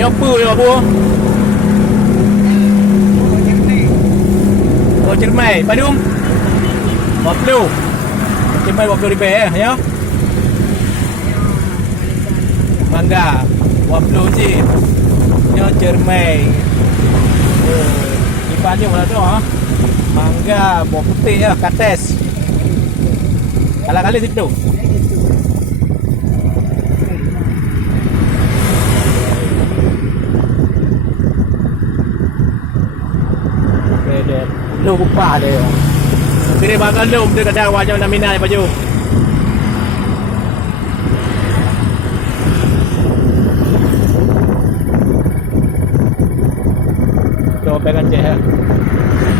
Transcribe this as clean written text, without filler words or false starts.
Nyopo dia apa? Oh cermai, padum. 20. Cermai 20 ribu ya. Mangga 20 je. Nyo cermai. Oh, ipannya mana tu ha? Mangga buah putih ya, kates. Kala-kala situ. Dia lu lupa dia. Kira bakal lu dia kadang wajah nak minat baju. Coba pegang je.